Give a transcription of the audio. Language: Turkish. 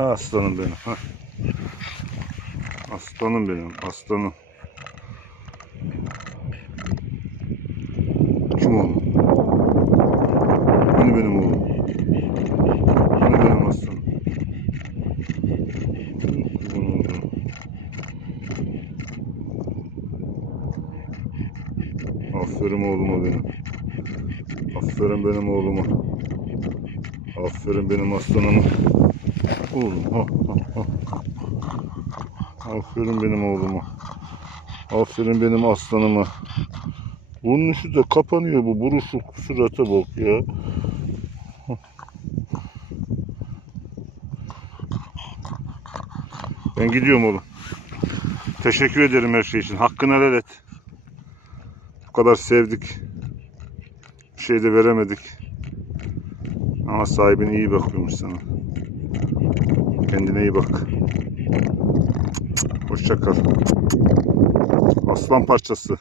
Ha aslanım benim. Ha. Aslanım benim. Aslanım. Kim oğlum? Hani benim oğlum? Hani benim aslanım? Aferin oğluma benim. Aferin benim oğluma. Aferin benim aslanıma. Oğlum. Aferin benim oğluma. Aferin benim aslanıma. Bunun şu da kapanıyor bu buruşuk surata bak ya. Ben gidiyorum oğlum. Teşekkür ederim her şey için. Hakkını helal et. Bu kadar sevdik. Bir şey de veremedik. Ama sahibin iyi bakıyormuş sana. Kendine iyi bak. Hoşça kal. Aslan parçası.